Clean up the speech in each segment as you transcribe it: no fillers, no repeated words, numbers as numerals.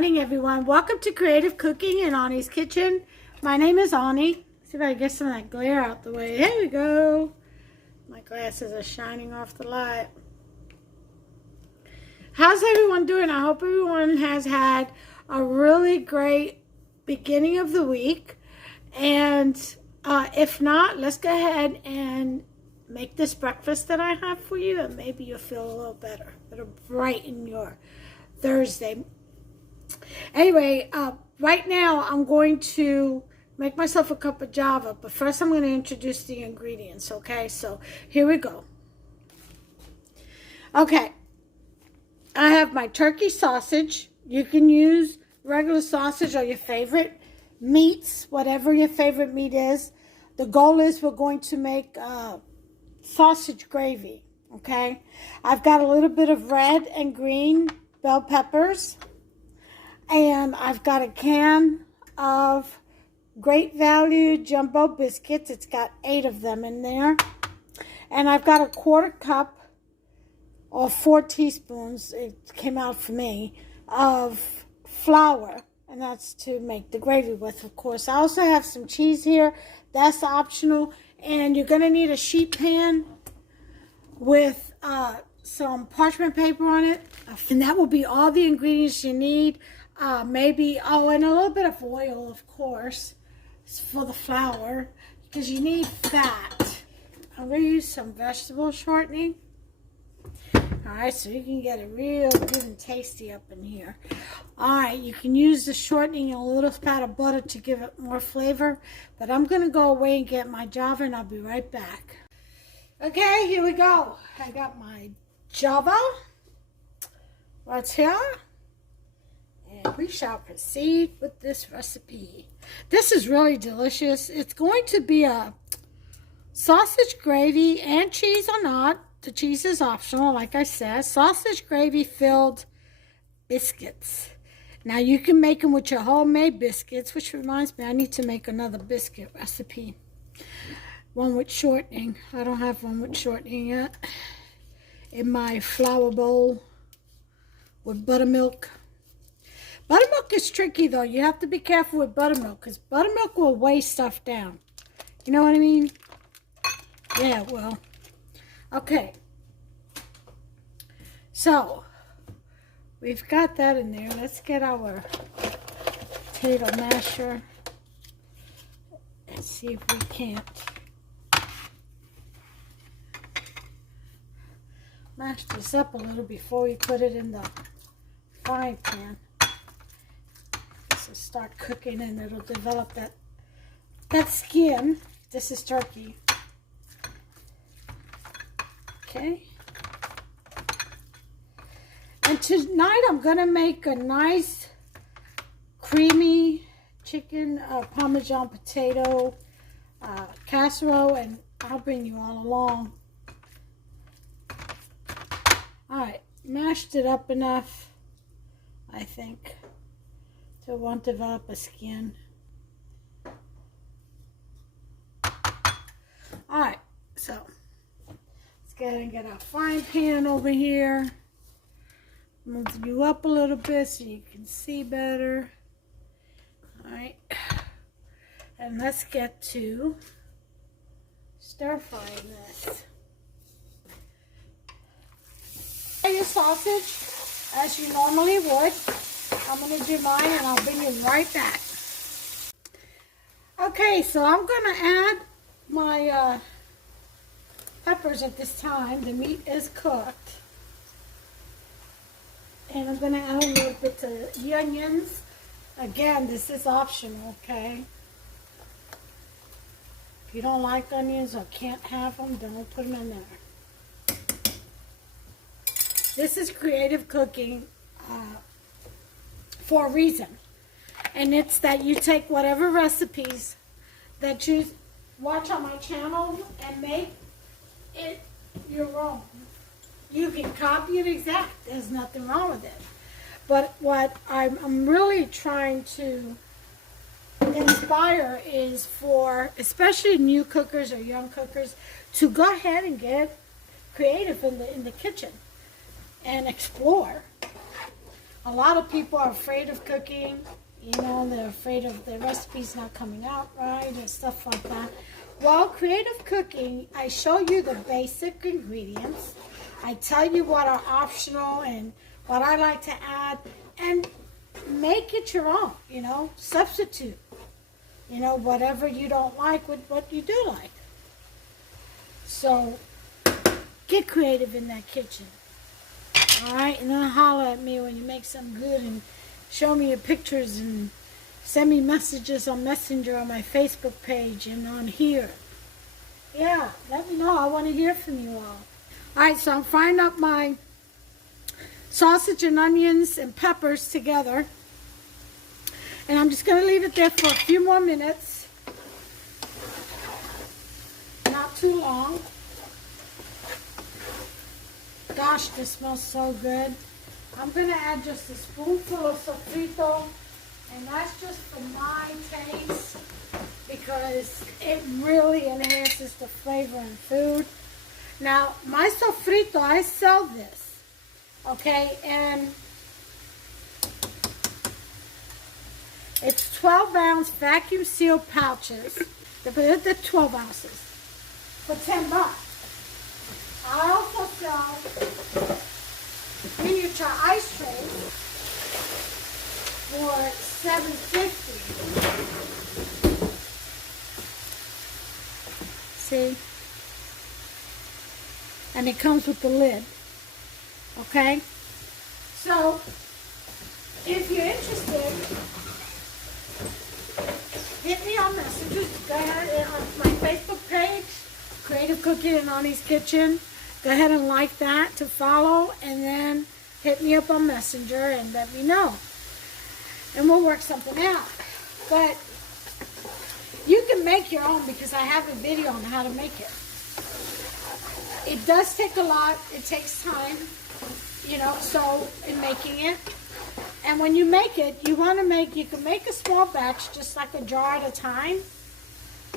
morning, everyone. Welcome to Creative Cooking in Ani's Kitchen. My name is Ani. See if I can get some of that glare out the way. There we go. My glasses are shining off the light. How's everyone doing? I hope everyone has had a really great beginning of the week. And if not, let's go ahead and make this breakfast that I have for you, and maybe you'll feel a little better. It'll brighten your Thursday. Anyway, right now I'm going to make myself a cup of Java, but first I'm going to introduce the ingredients, okay? So here we go. Okay, I have my turkey sausage. You can use regular sausage or your favorite meats, whatever your favorite meat is. The goal is we're going to make sausage gravy, okay? I've got a little bit of red and green bell peppers. And I've got a can of Great Value Jumbo Biscuits. It's got 8 of them in there. And I've got a 1/4 cup or 4 teaspoons, it came out for me, of flour. And that's to make the gravy with, of course. I also have some cheese here. That's optional. And you're going to need a sheet pan with some parchment paper on it. And that will be all the ingredients you need. Maybe, and a little bit of oil, of course, for the flour, because you need fat. I'm going to use some vegetable shortening. Alright, so you can get it real good and tasty up in here. Alright, you can use the shortening and a little pat of butter to give it more flavor. But I'm going to go away and get my Java, and I'll be right back. Okay, here we go. I got my Java right here. And we shall proceed with this recipe. This is really delicious. It's going to be a sausage gravy and cheese or not. The cheese is optional, like I said. Sausage gravy filled biscuits. Now you can make them with your homemade biscuits, which reminds me I need to make another biscuit recipe. One with shortening. I don't have one with shortening yet. In my flour bowl with buttermilk. Buttermilk is tricky, though. You have to be careful with buttermilk, because buttermilk will weigh stuff down. You know what I mean? Yeah, it will. Okay. So, we've got that in there. Let's get our potato masher and see if we can't mash this up a little before we put it in the frying pan. Start cooking, and it'll develop that skin. This is turkey. Okay. And tonight I'm gonna make a nice creamy chicken Parmesan potato casserole, and I'll bring you all along. Alright, mashed it up enough, I think. So it won't develop a skin. Alright, so let's go ahead and get our frying pan over here. Move you up a little bit so you can see better. Alright. And let's get to stir frying this. Fry your sausage as you normally would. I'm going to do mine, and I'll bring you right back. Okay, so I'm going to add my peppers at this time. The meat is cooked. And I'm going to add a little bit of the onions. Again, this is optional, okay? If you don't like onions or can't have them, don't put them in there. This is creative cooking. For a reason, and it's that you take whatever recipes that you watch on my channel and make it your own. You can copy it exact, there's nothing wrong with it, but what I'm really trying to inspire is for especially new cookers or young cookers to go ahead and get creative in the kitchen and explore. A lot of people are afraid of cooking. You know, they're afraid of the recipes not coming out right and stuff like that. Well, creative cooking, I show you the basic ingredients. I tell you what are optional and what I like to add, and make it your own, you know, substitute, you know, whatever you don't like with what you do like. So, get creative in that kitchen. All right, and then holler at me when you make something good and show me your pictures and send me messages on Messenger on my Facebook page and on here. Yeah, let me know. I want to hear from you all. All right, so I'm frying up my sausage and onions and peppers together. And I'm just going to leave it there for a few more minutes. Not too long. Gosh, this smells so good. I'm going to add just a spoonful of sofrito. And that's just for my taste, because it really enhances the flavor in food. Now, my sofrito, I sell this, okay, and it's 12-ounce vacuum sealed pouches. They're 12 ounces for $10. I also sell miniature ice trays for $7.50. See? And it comes with the lid. Okay? So, if you're interested, hit me on messages. Go ahead on my Facebook page, Creative Cooking and Nani's Kitchen. Go ahead and like that to follow, and then hit me up on Messenger and let me know. And we'll work something out. But you can make your own, because I have a video on how to make it. It does take a lot. It takes time, you know, so in making it. And when you make it, you can make a small batch, just like a jar at a time.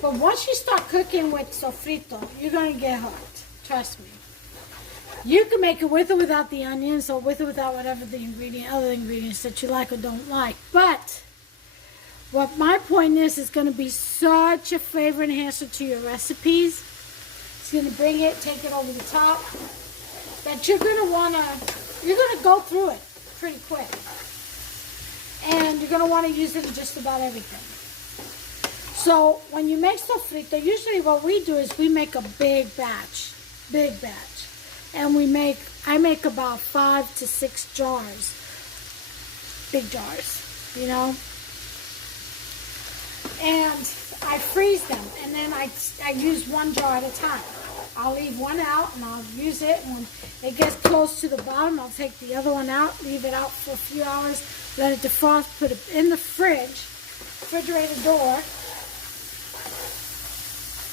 But once you start cooking with sofrito, you're going to get hooked. Trust me. You can make it with or without the onions, or with or without whatever the other ingredients that you like or don't like. But what my point is, it's going to be such a flavor enhancer to your recipes. It's going to bring it, take it over the top, that you're going to go through it pretty quick. And you're going to want to use it in just about everything. So when you make sofrito, usually what we do is we make a big batch. And I make about 5 to 6 jars. Big jars, you know. And I freeze them, and then I use one jar at a time. I'll leave one out, and I'll use it. When it gets close to the bottom, I'll take the other one out, leave it out for a few hours, let it defrost, put it in the refrigerator door,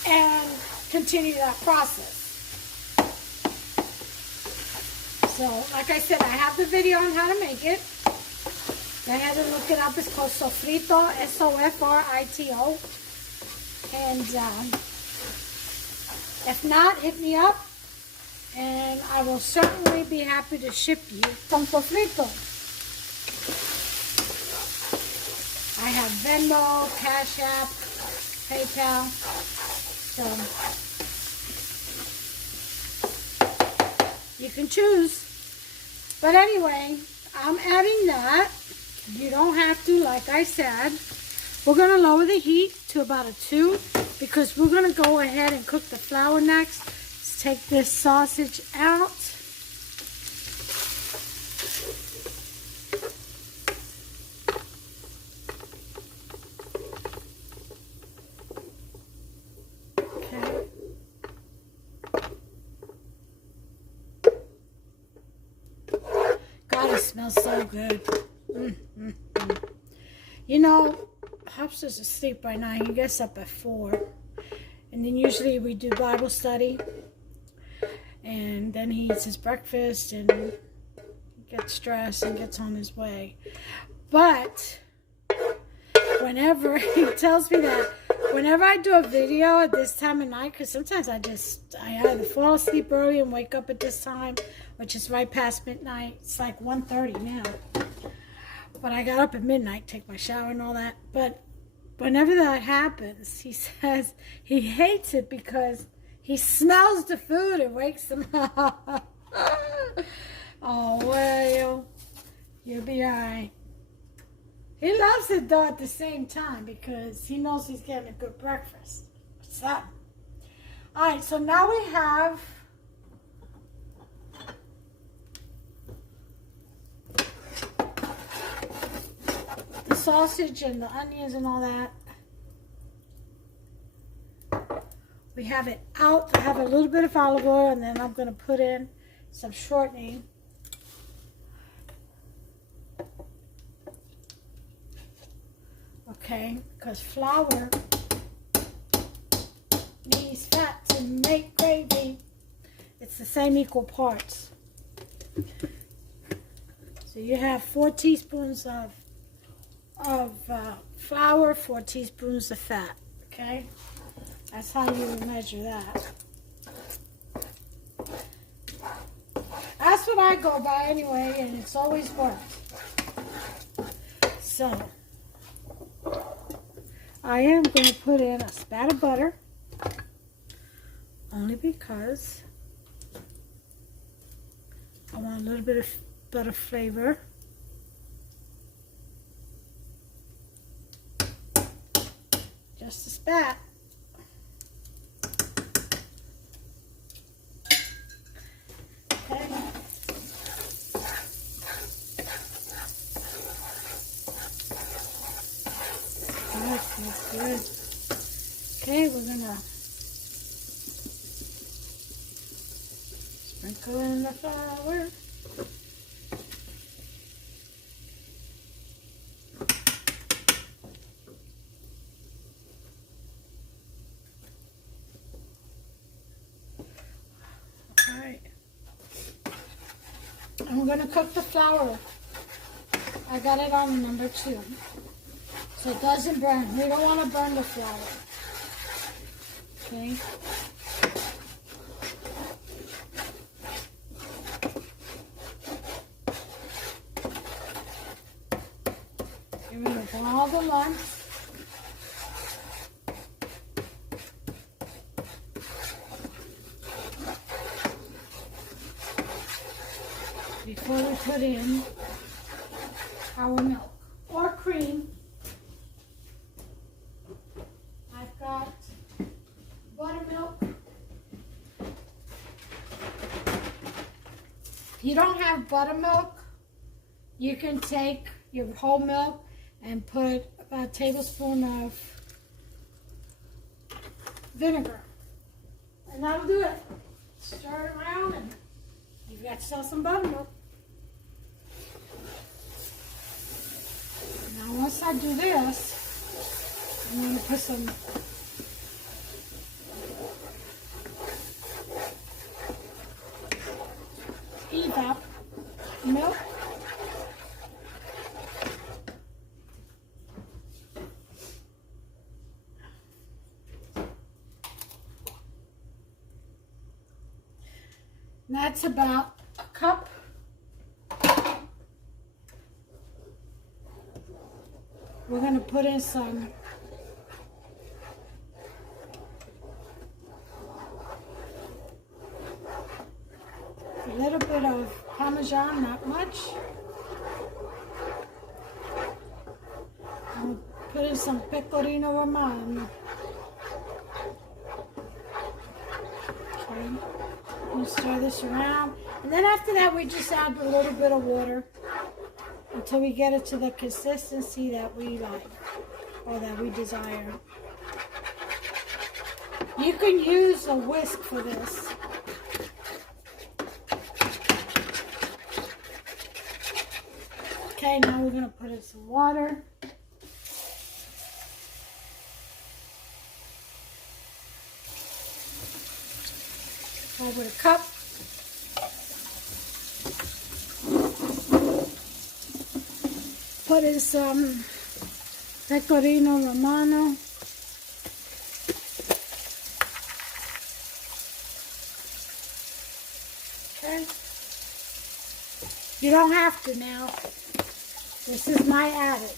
and continue that process. So, like I said, I have the video on how to make it. Go ahead and look it up. It's called Sofrito, S-O-F-R-I-T-O. And if not, hit me up, and I will certainly be happy to ship you some sofrito. I have Venmo, Cash App, PayPal. So you can choose. But anyway, I'm adding that. You don't have to, like I said. We're going to lower the heat to about a 2, because we're going to go ahead and cook the flour next. Let's take this sausage out. Okay. God, it smells so good. You know, Hops is asleep right now. He gets up at 4. And then usually we do Bible study. And then he eats his breakfast and gets dressed and gets on his way. But whenever he tells me that, whenever I do a video at this time of night, because sometimes I either fall asleep early and wake up at this time, which is right past midnight. It's like 1:30 now. But I got up at midnight, take my shower and all that. But whenever that happens, he says he hates it because he smells the food and wakes him up. Oh, well, you'll be all right. He loves it, though, at the same time because he knows he's getting a good breakfast. What's that? All right, so now we have the sausage and the onions and all that. We have it out. I have a little bit of olive oil, and then I'm going to put in some shortening. Okay, because flour needs fat to make gravy. It's the same equal parts. So you have 4 teaspoons of flour, 4 teaspoons of fat. Okay, that's how you measure that. That's what I go by anyway, and it's always worked. So I am going to put in a spat of butter, only because I want a little bit of butter flavor. Just a spat. Okay. That feels good. Okay, we're gonna sprinkle in the flour. Alright. And we're gonna cook the flour. I got it on number 2. So it doesn't burn. We don't want to burn the flour. Okay. Get rid of all the lumps. Before we put in our milk or cream. I've got buttermilk. If you don't have buttermilk, you can take your whole milk and put about a tablespoon of vinegar. And that'll do it. Stir it around and you've got yourself some buttermilk. Now once I do this, I'm going to put some evap milk. And that's about a cup. We're going to put in a little bit of Parmesan, not much. And we'll put in some Pecorino Romano. Okay. We'll stir this around. And then after that, we just add a little bit of water until we get it to the consistency that we like or that we desire. You can use a whisk for this. Okay, now we're going to put in some water. Over the cup. Put in some Pecorino Romano. Okay. You don't have to now. This is my added.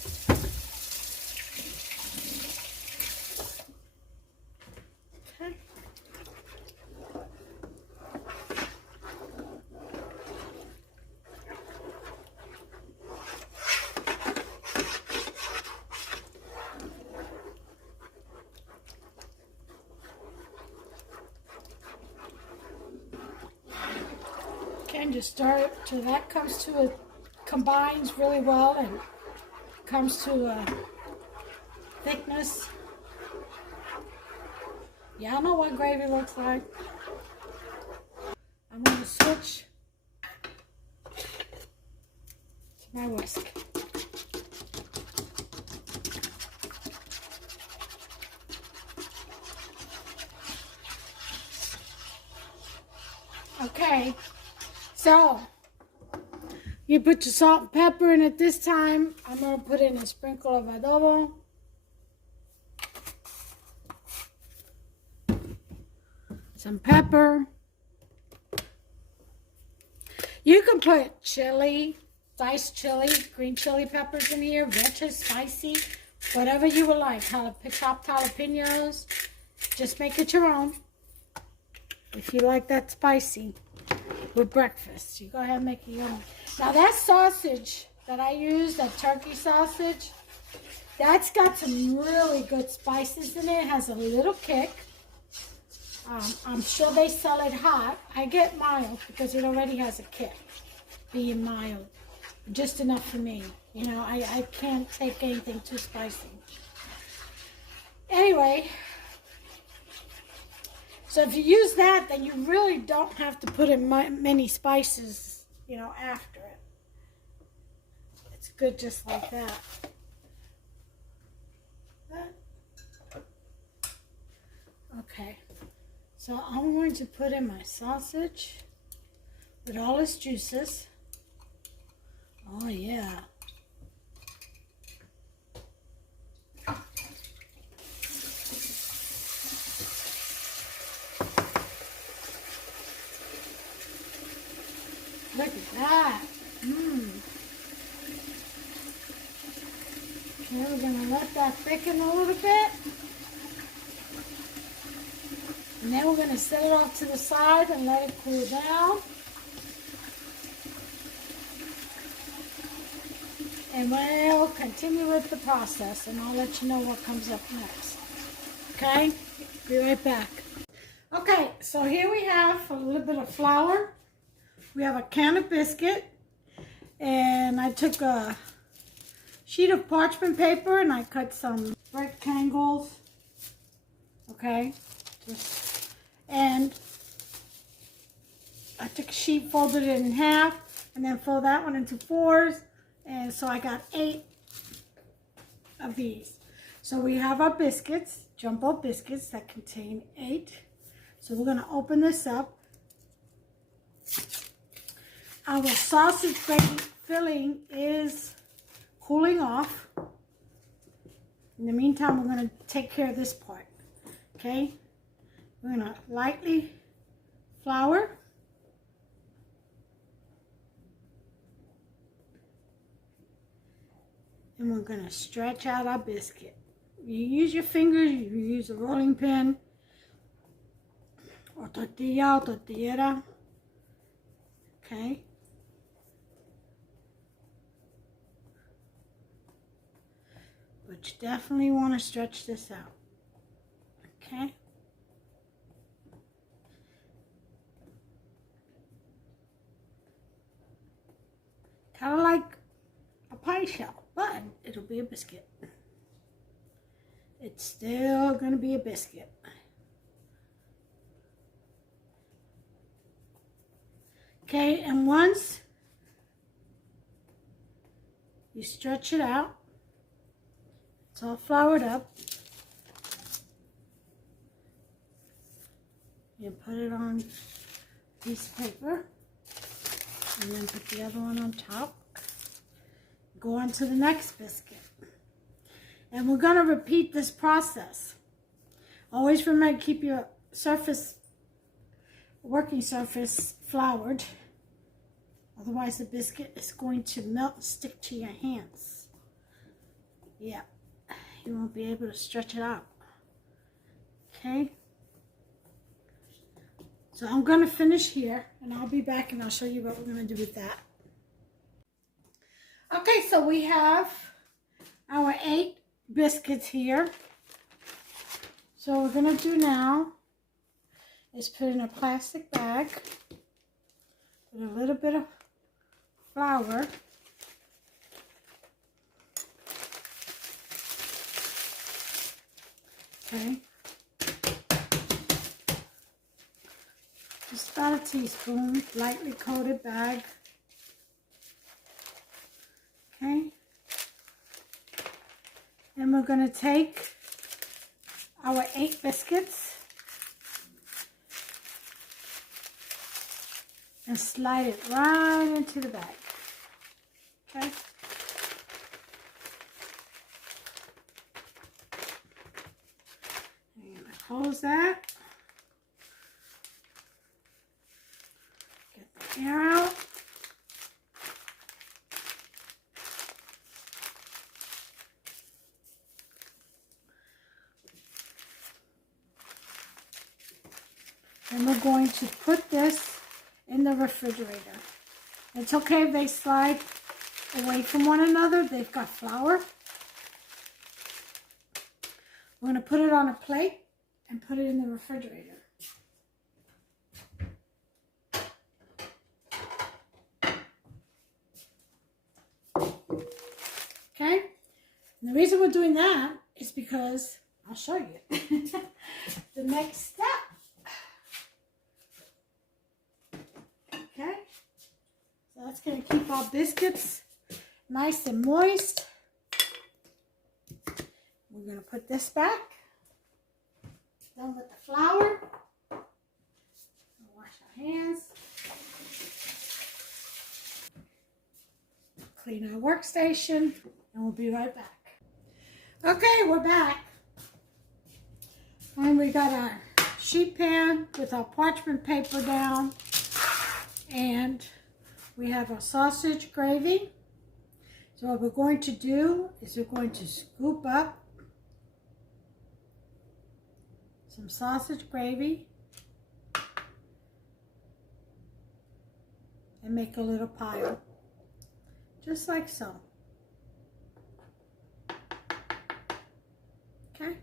Okay. And just stir it till that comes to a, combines really well and comes to a thickness. Y'all know what gravy looks like. I'm going to switch to my whisk. Okay. So, you put your salt and pepper in it this time. I'm going to put in a sprinkle of adobo. Some pepper. You can put chili, diced chili, green chili peppers in here, red, spicy, whatever you would like. Chopped jalapenos. Just make it your own. If you like that spicy. With breakfast. You go ahead and make it your own. Now that sausage that I used, that turkey sausage, that's got some really good spices in it. It has a little kick. I'm sure they sell it hot. I get mild because it already has a kick, being mild. Just enough for me. You know, I can't take anything too spicy. Anyway, so if you use that, then you really don't have to put in many spices, you know, after it. It's good just like that. Okay, so I'm going to put in my sausage with all its juices. Oh yeah. Look at that. Okay, we're going to let that thicken a little bit. And then we're going to set it off to the side and let it cool down. And we'll continue with the process, and I'll let you know what comes up next. Okay? Be right back. Okay, so here we have a little bit of flour. We have a can of biscuit, and I took a sheet of parchment paper and I cut some rectangles. Okay, and I took a sheet, folded it in half, and then fold that one into fours, and so I got 8 of these. So we have our biscuits, jumbo biscuits that contain 8. So we're going to open this up. Our sausage filling is cooling off. In the meantime, we're going to take care of this part. Okay? We're going to lightly flour. And we're going to stretch out our biscuit. You use your fingers, you use a rolling pin, or tortilla or tortillera. Okay? But you definitely want to stretch this out. Okay? Kind of like a pie shell, but it'll be a biscuit. It's still going to be a biscuit. Okay, and once you stretch it out, it's all floured up, you put it on a piece of paper, and then put the other one on top. Go on to the next biscuit. And we're going to repeat this process. Always remember to keep your surface, working surface, floured. Otherwise the biscuit is going to melt and stick to your hands. Yeah, you won't be able to stretch it out. Okay. So I'm going to finish here and I'll be back and I'll show you what we're going to do with that. Okay, so we have our 8 biscuits here. So what we're going to do now is put in a plastic bag with a little bit of flour. Okay. Just about a teaspoon, lightly coated bag. Okay. Then we're going to take our 8 biscuits and slide it right into the bag. Okay. I'm going to close that. Get the air out. And we're going to put this in the refrigerator. It's okay if they slide away from one another. They've got flour. We're going to put it on a plate and put it in the refrigerator. Okay? And the reason we're doing that is because, I'll show you. The next step. Okay? So that's going to keep our biscuits nice and moist. We're going to put this back. Done with the flour. Wash our hands. Clean our workstation. And we'll be right back. Okay, we're back. And we got our sheet pan with our parchment paper down. And we have our sausage gravy. So what we're going to do is we're going to scoop up some sausage gravy and make a little pile, just like so. Okay.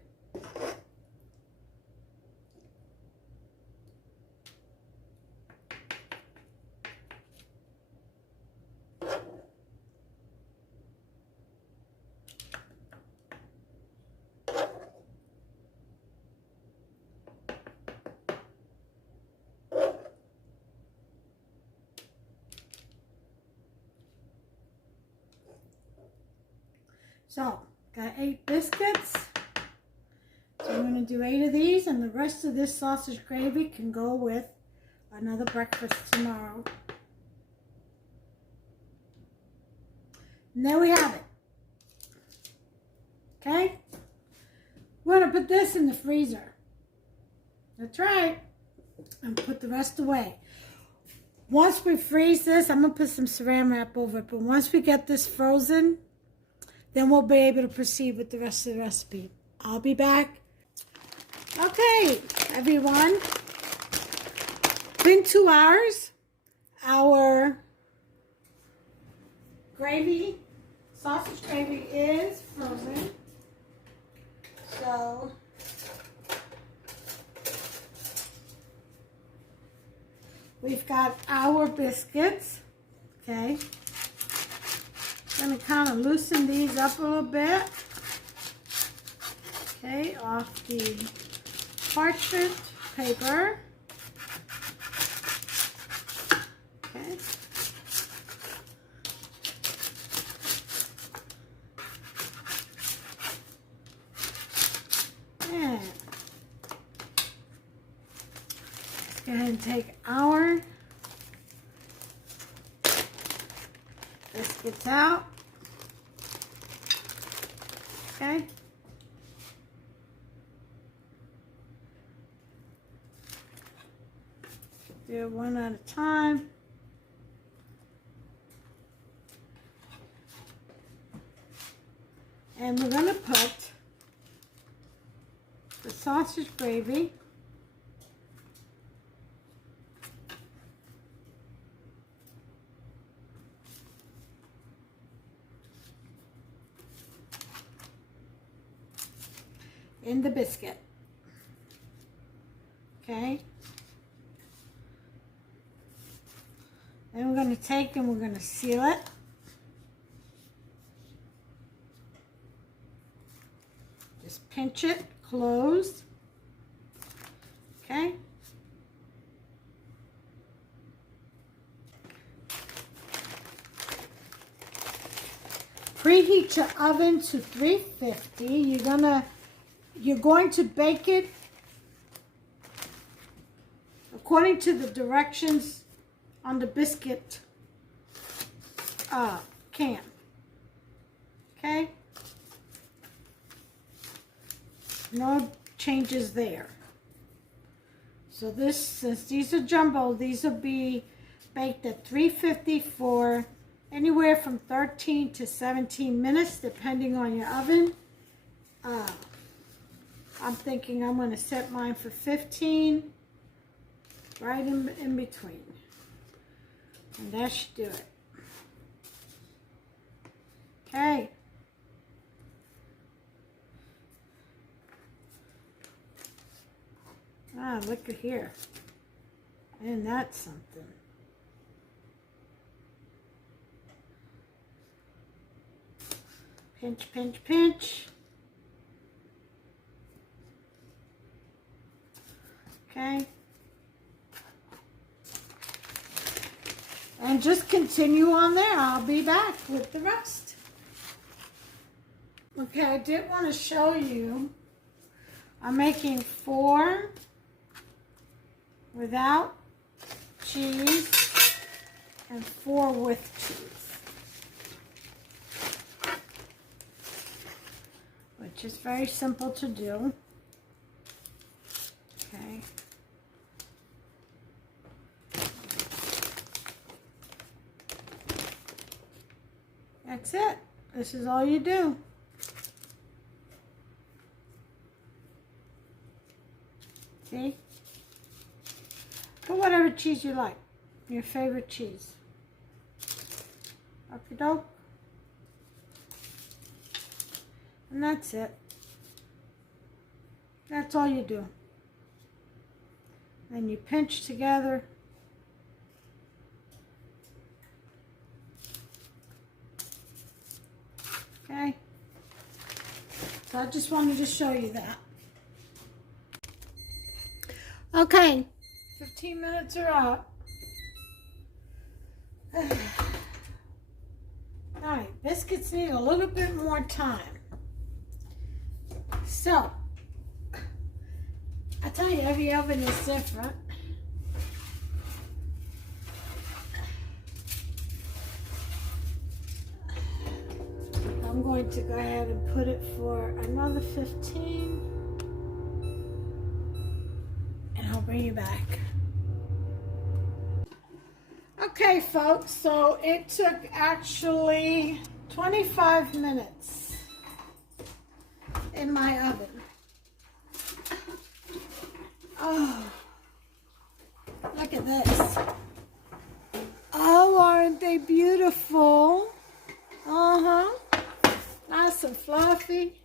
So, got 8 biscuits. So I'm going to do 8 of these, and the rest of this sausage gravy can go with another breakfast tomorrow. And there we have it. Okay? We're going to put this in the freezer. That's right. And put the rest away. Once we freeze this, I'm going to put some saran wrap over it, but once we get this frozen, then we'll be able to proceed with the rest of the recipe. I'll be back. Okay, everyone. Been 2 hours. Our gravy, sausage gravy is frozen. So, we've got our biscuits. Okay. I'm going to kind of loosen these up a little bit. Okay, off the parchment paper. Okay. And let's go ahead and take our biscuits out. Okay. Do it one at a time. And we're going to put the sausage gravy in the biscuit. Okay. Then we're going to take and we're going to seal it. Just pinch it closed. Okay. Preheat your oven to 350. You're going to bake it according to the directions on the biscuit can. Okay? No changes there. So this, since these are jumbo, these will be baked at 350 for anywhere from 13 to 17 minutes, depending on your oven. I'm thinking I'm going to set mine for 15, right in between. And that should do it. Okay. Ah, look at here. And that's something. Pinch, pinch, pinch. Okay. And just continue on there. I'll be back with the rest. Okay, I did want to show you. I'm making 4 without cheese and 4 with cheese, which is very simple to do. Okay. That's it. This is all you do. See? Put whatever cheese you like. Your favorite cheese. Okie doke. And that's it. That's all you do. Then you pinch together. Okay. So I just wanted to show you that. Okay. 15 minutes are up. Alright, biscuits need a little bit more time. So, I tell you, every oven is different. I'm going to go ahead and put it for another 15. And I'll bring you back. Okay, folks, so it took actually 25 minutes in my oven. Oh, look at this. Oh, aren't they beautiful? Uh-huh. Nice and fluffy.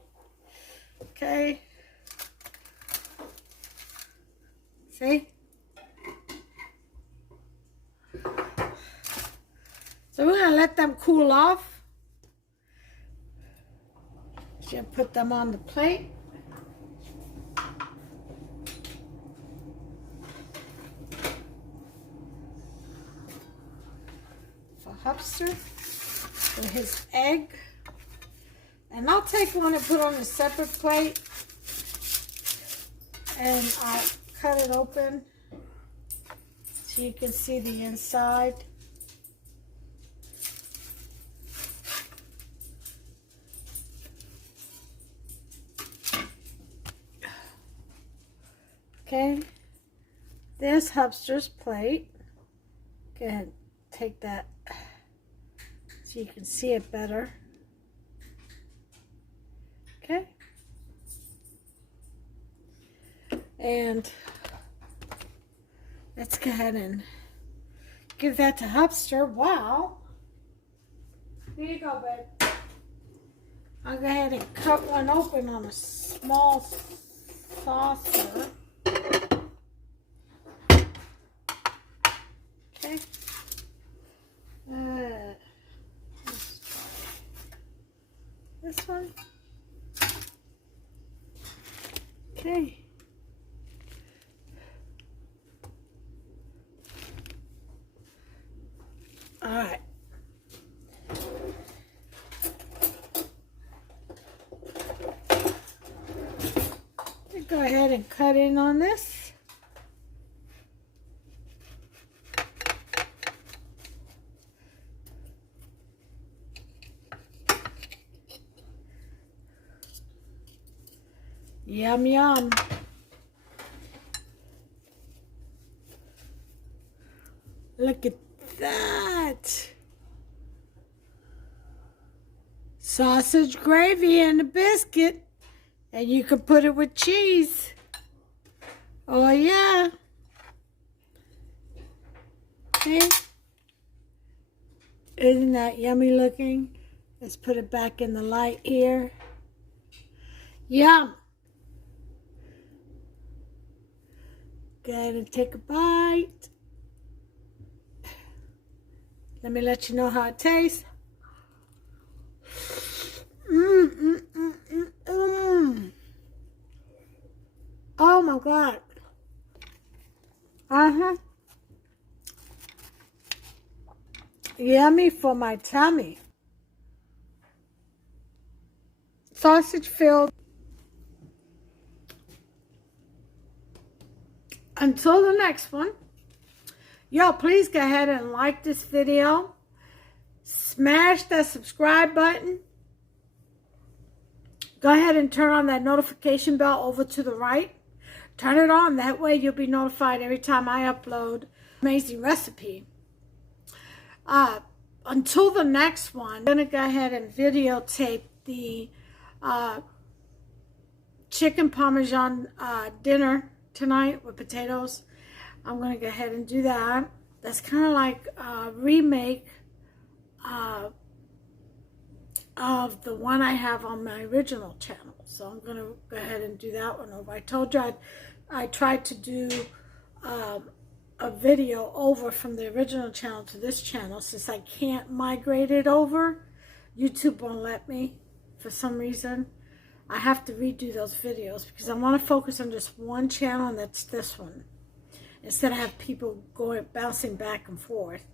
Okay. See? So we're going to let them cool off. Should put them on the plate. For Hupster, for his egg. And I'll take one and put on a separate plate. And I'll cut it open so you can see the inside. Okay, there's Hupster's plate. Go ahead, take that so you can see it better. Okay. And let's go ahead and give that to Hubster. Wow. Here you go, babe. I'll go ahead and cut one open on a small saucer. Okay. Let's try this one. Okay. All right. Go ahead and cut in on this. Yum, yum. Look at that. Sausage gravy and a biscuit. And you can put it with cheese. Oh, yeah. Okay. Isn't that yummy looking? Let's put it back in the light here. Yum. Go ahead and take a bite. Let me let you know how it tastes. Oh my God. Yummy for my tummy. Sausage filled. Until the next one, y'all please go ahead and like this video. Smash that subscribe button. Go ahead and turn on that notification bell over to the right. Turn it on. That way you'll be notified every time I upload an amazing recipe. Until the next one, I'm going to go ahead and videotape the chicken parmesan dinner tonight with potatoes. I'm going to go ahead and do that. That's kind of like a remake of the one I have on my original channel. So I'm going to go ahead and do that one over. I told you I tried to do a video over from the original channel to this channel. Since I can't migrate it over, YouTube won't let me for some reason. I have to redo those videos because I want to focus on just one channel, and that's this one, instead of have people bouncing back and forth.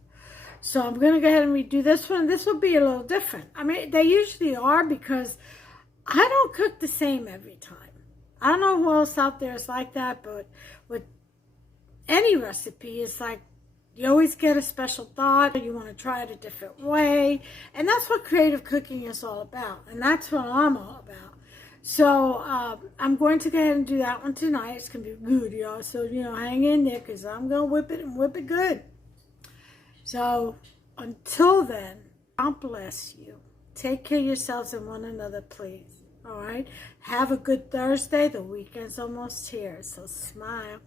So I'm going to go ahead and redo this one. This will be a little different. I mean, they usually are, because I don't cook the same every time. I don't know who else out there is like that, but with any recipe, it's like you always get a special thought, or you want to try it a different way. And that's what creative cooking is all about. And that's what I'm all about. So I'm going to go ahead and do that one tonight. It's going to be good, y'all. So, hang in there, because I'm going to whip it and whip it good. So until then, God bless you. Take care of yourselves and one another, please. All right? Have a good Thursday. The weekend's almost here, so smile.